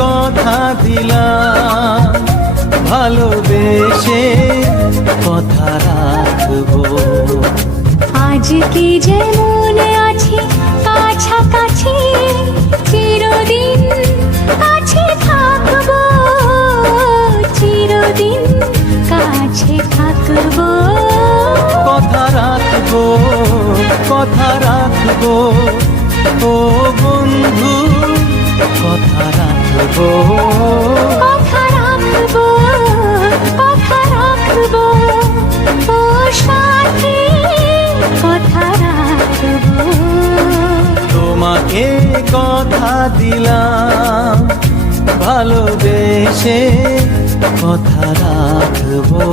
কথা দিলাম, ভালোবেসে কথা রাখবো। আজকে যেমন আছি কাছাকাছি, চিরদিন কাছে থাকবো, চিরদিন কাছে থাকবো। কথা রাখবো, কথা রাখবো, ও বন্ধু কথা রাখবো। কথা রাখবো, কথা রাখবো, ও সাথী কথা রাখবো। তোমাকে কথা দিলাম, ভালোবেসে কথা রাখবো।